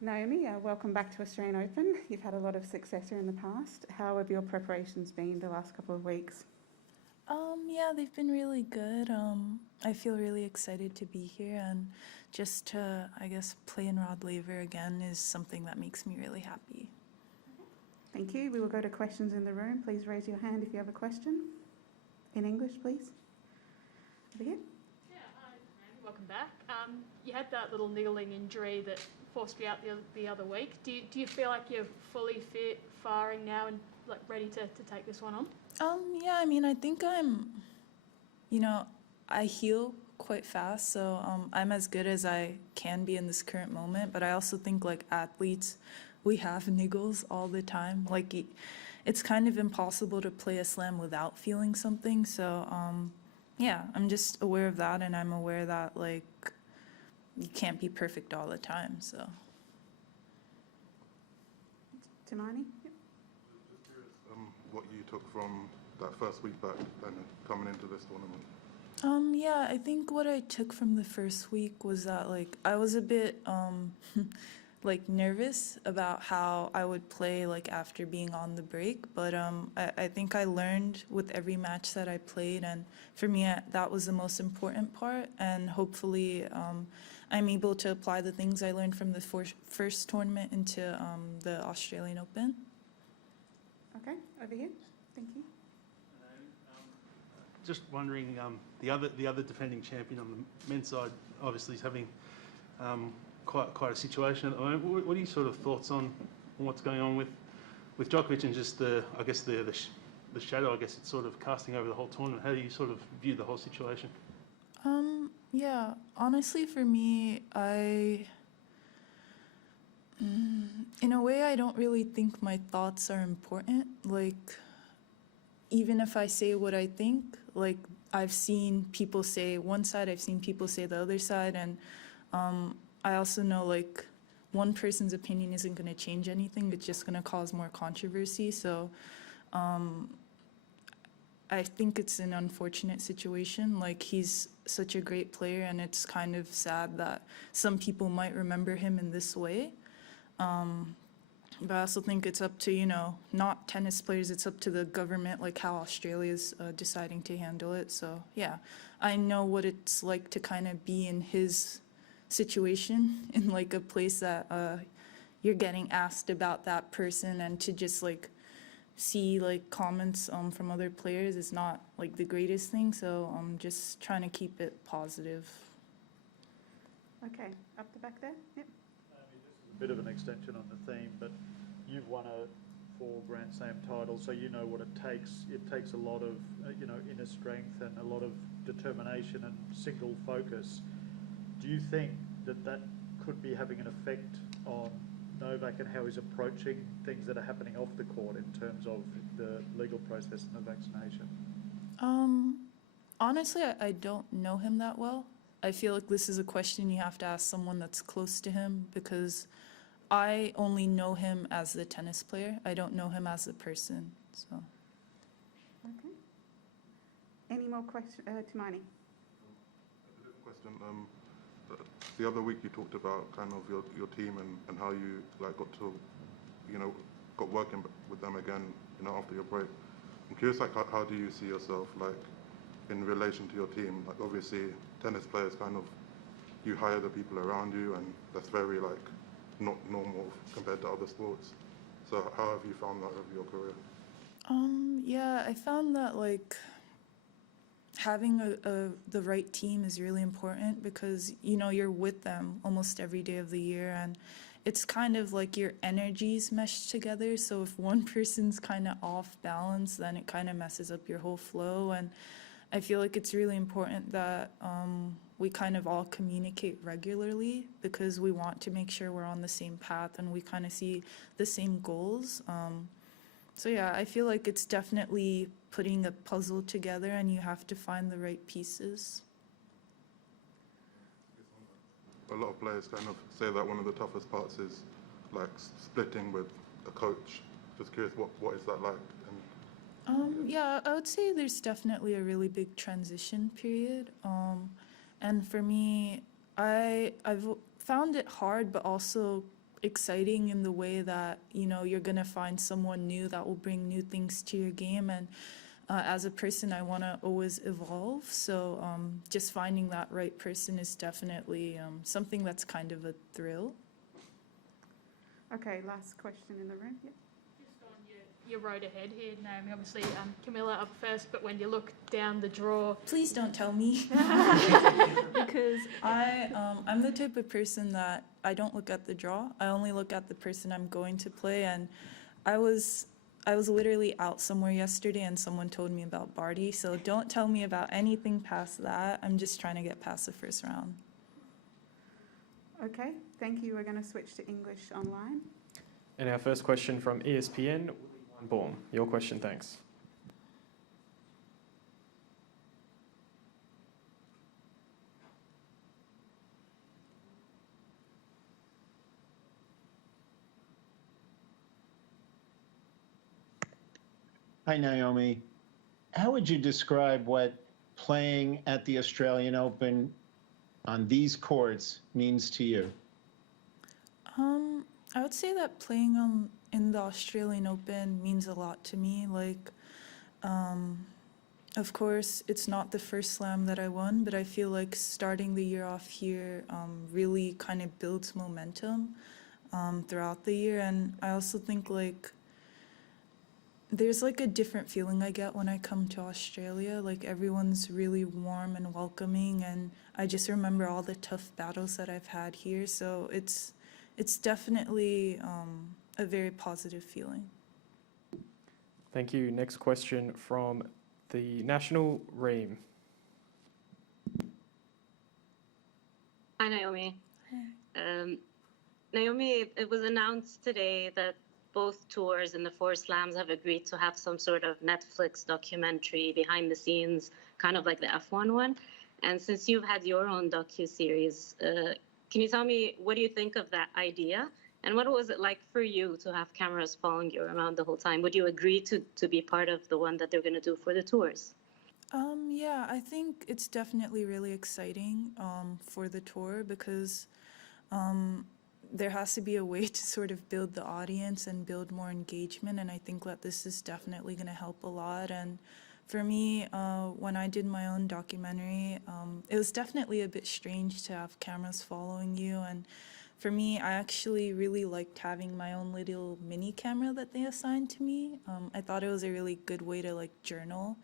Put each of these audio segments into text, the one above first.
Naomi, welcome back to Australian Open. You've had a lot of success here in the past. How have your preparations been the last couple of weeks? Yeah, they've been really good. I feel really excited to be here, and just to, I guess, play in Rod Laver again is something that makes me really happy. Thank you. We will go to questions in the room. Please raise your hand if you have a question. In English, please. Over here. Yeah, hi, Randy. Welcome back. You had that little niggling injury that forced you out the other week. Do you feel like you're fully fit, firing now, and like ready to take this one on? Yeah, I think I heal quite fast, so I'm as good as I can be in this current moment. But I also think like athletes, we have niggles all the time. Like it's kind of impossible to play a slam without feeling something. So yeah, I'm just aware of that, and I'm aware that like you can't be perfect all the time. So. Timani? Yep. Just curious what you took from that first week back and coming into this tournament. Yeah, I think what I took from the first week was that like I was a bit like nervous about how I would play like after being on the break, but I think I learned with every match that I played, and for me that was the most important part, and hopefully I'm able to apply the things I learned from the first tournament into the Australian Open. Okay, over here. Thank you. Just wondering, the other defending champion on the men's side obviously is having quite a situation at the moment. What are your sort of thoughts on what's going on with Djokovic, and just the shadow I guess it's sort of casting over the whole tournament? How do you sort of view the whole situation? Yeah, honestly for me, in a way I don't really think my thoughts are important. Like, even if I say what I think, like I've seen people say one side, I've seen people say the other side, and I also know like one person's opinion isn't going to change anything. It's just going to cause more controversy. So I think it's an unfortunate situation. Like, he's such a great player, and it's kind of sad that some people might remember him in this way. But I also think it's up to, not tennis players, it's up to the government, like how Australia's deciding to handle it. So yeah, I know what it's like to kind of be in his situation, in like a place that you're getting asked about that person, and to just like see like comments from other players is not like the greatest thing. So I'm just trying to keep it positive. Okay, up the back there. Yep. A bit of an extension on the theme, but you've won 4 Grand Slam titles, so you know what it takes. It takes a lot of inner strength and a lot of determination and single focus. Do you think that could be having an effect on Novak and how he's approaching things that are happening off the court in terms of the legal process and the vaccination? Honestly, I don't know him that well. I feel like this is a question you have to ask someone that's close to him, because I only know him as the tennis player. I don't know him as a person. So. Okay. Any more questions, Timani? A different question. The other week you talked about kind of your team and how you like got working with them again, after your break. I'm curious, like how do you see yourself like in relation to your team? Like, obviously tennis players kind of, you hire the people around you, and that's very like not normal compared to other sports. So how have you found that over your career? Yeah, I found that like having the right team is really important, because you're with them almost every day of the year, and it's kind of like your energies meshed together. So if one person's kind of off balance, then it kind of messes up your whole flow. And I feel like it's really important that we kind of all communicate regularly, because we want to make sure we're on the same path and we kind of see the same goals. So yeah, I feel like it's definitely putting a puzzle together, and you have to find the right pieces. A lot of players kind of say that one of the toughest parts is like splitting with a coach. Just curious, what is that like? Yeah, I would say there's definitely a really big transition period. And for me, I've found it hard, but also exciting in the way that, you know, you're going to find someone new that will bring new things to your game. And as a person, I want to always evolve. So just finding that right person is definitely something that's kind of a thrill. Okay, last question in the room. Yep. Just on your road ahead here, Naomi, obviously Camilla up first, but when you look down the draw... Please don't tell me. Because I'm the type of person that I don't look at the draw. I only look at the person I'm going to play. And I was literally out somewhere yesterday and someone told me about Barty. So don't tell me about anything past that. I'm just trying to get past the first round. Okay, thank you. We're going to switch to English online. And our first question from ESPN, Baum. Your question, thanks. Hi, Naomi. How would you describe what playing at the Australian Open on these courts means to you? I would say that playing in the Australian Open means a lot to me. Like, of course, it's not the first slam that I won, but I feel like starting the year off here really kind of builds momentum throughout the year. And I also think like there's like a different feeling I get when I come to Australia. Like everyone's really warm and welcoming, and I just remember all the tough battles that I've had here. So it's definitely a very positive feeling. Thank you. Next question from the National, Reem. Hi, Naomi. Naomi, it was announced today that both tours and the four slams have agreed to have some sort of Netflix documentary behind the scenes, kind of like the F1 one. And since you've had your own docu-series, can you tell me, what do you think of that idea? And what was it like for you to have cameras following you around the whole time? Would you agree to be part of the one that they're going to do for the tours? Yeah, I think it's definitely really exciting for the tour because there has to be a way to sort of build the audience and build more engagement, and I think that this is definitely going to help a lot. And for me, when I did my own documentary, it was definitely a bit strange to have cameras following you. And for me, I actually really liked having my own little mini camera that they assigned to me. I thought it was a really good way to like journal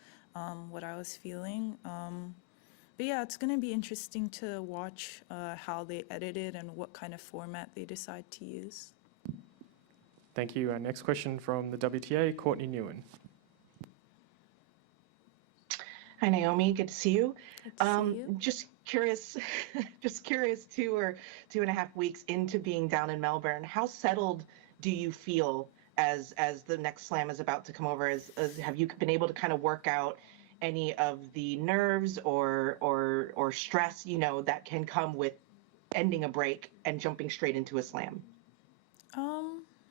what I was feeling. But yeah, it's going to be interesting to watch how they edit it and what kind of format they decide to use. Thank you. Our next question from the WTA, Courtney Newen. Hi, Naomi. Good to see you. Good to see you. Just curious, 2.5 weeks into being down in Melbourne, how settled do you feel as the next slam is about to come over? Have you been able to kind of work out any of the nerves or stress, you know, that can come with ending a break and jumping straight into a slam?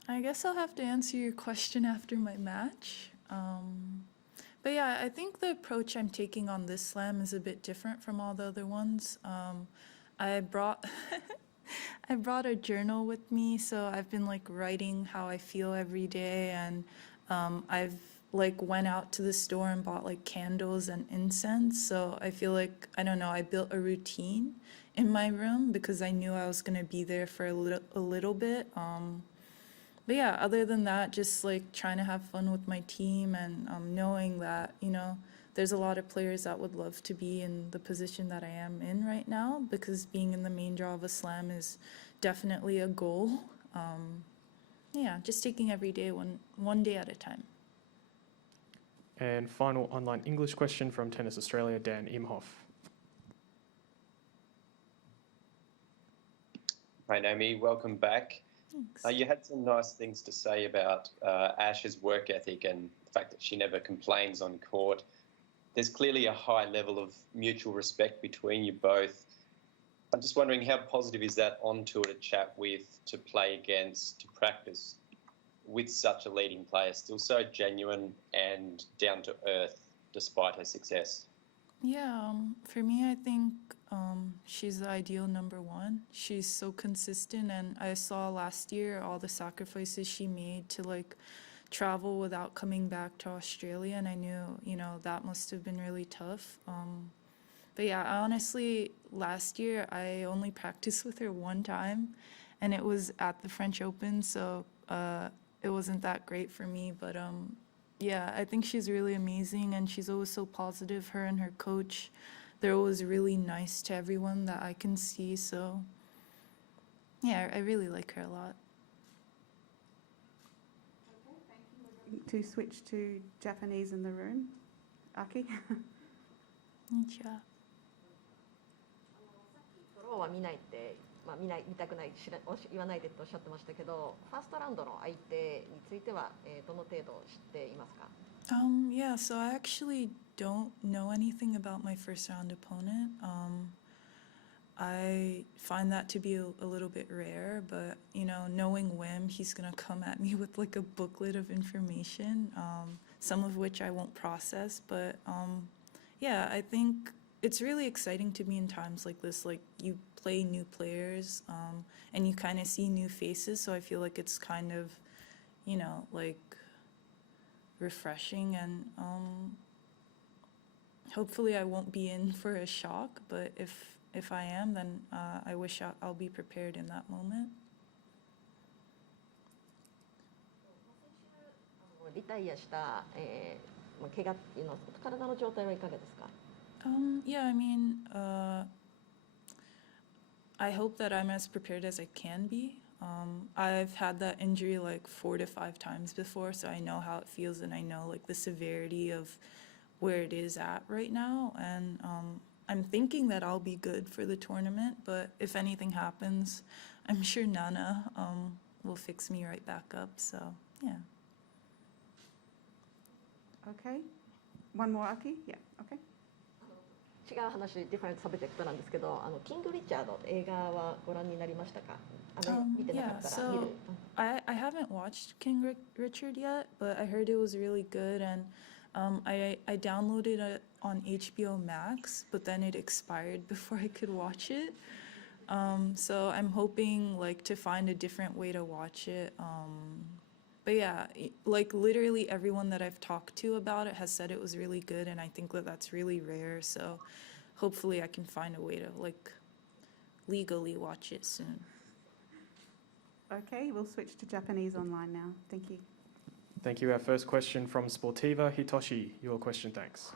I guess I'll have to answer your question after my match. But yeah, I think the approach I'm taking on this slam is a bit different from all the other ones. I brought I brought a journal with me, so I've been like writing how I feel every day, and I've like went out to the store and bought like candles and incense. So I feel like, I don't know, I built a routine in my room because I knew I was gonna be there for a little bit. But yeah, other than that, just like trying to have fun with my team and knowing that, you know, there's a lot of players that would love to be in the position that I am in right now, because being in the main draw of a slam is definitely a goal. Yeah, just taking every day one day at a time. And final online English question from Tennis Australia, Dan Imhoff. Hi, Naomi. Welcome back. Thanks. You had some nice things to say about Ash's work ethic and the fact that she never complains on court. There's clearly a high level of mutual respect between you both. I'm just wondering, how positive is that on tour to chat with, to play against, to practice with such a leading player, still so genuine and down to earth despite her success? Yeah, for me, I think she's the ideal number one. She's so consistent, and I saw last year all the sacrifices she made to like travel without coming back to Australia, and I knew, that must have been really tough. But yeah, honestly, last year I only practiced with her one time, and it was at the French Open, so it wasn't that great for me. But yeah, I think she's really amazing, and she's always so positive. Her and her coach, they're always really nice to everyone that I can see. So yeah, I really like her a lot. To switch to Japanese in the room. Aki? こんにちは。ドローは見ないって、見たくない言わないでとおっしゃってましたけど、ファーストラウンドの相手については、どの程度知っていますか？ Yeah, so I actually don't know anything about my first round opponent. I find that to be a little bit rare, but knowing Wim, he's gonna come at me with like a booklet of information, some of which I won't process. But yeah, I think it's really exciting to be in times like this. Like you play new players, and you kind of see new faces. So I feel like it's kind of, like refreshing, and hopefully I won't be in for a shock. But if I am, then I wish I'll be prepared in that moment. リタイアした、怪我っていうのは体の状態はいかがですか？ Yeah, I mean, I hope that I'm as prepared as I can be. I've had that injury like 4 to 5 times before, so I know how it feels, and I know like the severity of where it is at right now. And I'm thinking that I'll be good for the tournament, but if anything happens, I'm sure Nana will fix me right back up. So yeah. Okay. One more, Aki? Yeah, okay. 違う話、ディファレントサブジェクトなんですけど、キング・リチャード映画はご覧になりましたか？見てなか Yeah, ったら見る。 so I haven't watched King Richard yet, but I heard it was really good, and I downloaded it on HBO Max, but then it expired before I could watch it. So I'm hoping like to find a different way to watch it. But yeah, like literally everyone that I've talked to about it has said it was really good, and I think that that's really rare. So hopefully I can find a way to like legally watch it soon. Okay, we'll switch to Japanese online now. Thank you. Thank you. Our first question from Sportiva Hitoshi. Your question, thanks.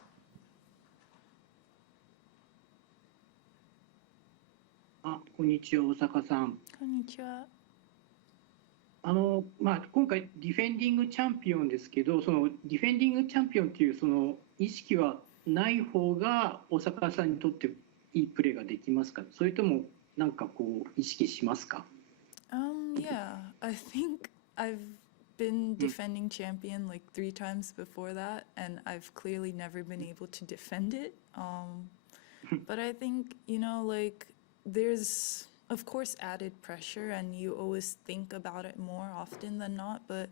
こんにちは、大阪さん。こんにちは。今回ディフェンディングチャンピオンですけど、そのディフェンディングチャンピオンっていうその意識はない方が大阪さんにとっていいプレーができますか？それともなんかこう意識しますか？ Yeah, I think I've been defending champion like 3 times before that, and I've clearly never been able to defend it. But I think, like there's of course added pressure, and you always think about it more often than not. But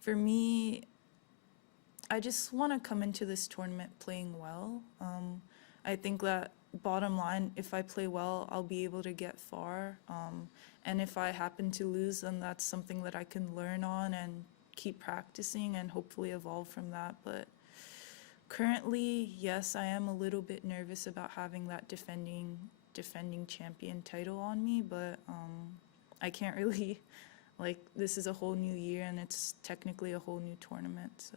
for me, I just want to come into this tournament playing well. I think that bottom line, if I play well, I'll be able to get far. And if I happen to lose, then that's something that I can learn on and keep practicing and hopefully evolve from that. But currently, yes, I am a little bit nervous about having that defending champion title on me, but I can't really, like, this is a whole new year and it's technically a whole new tournament, so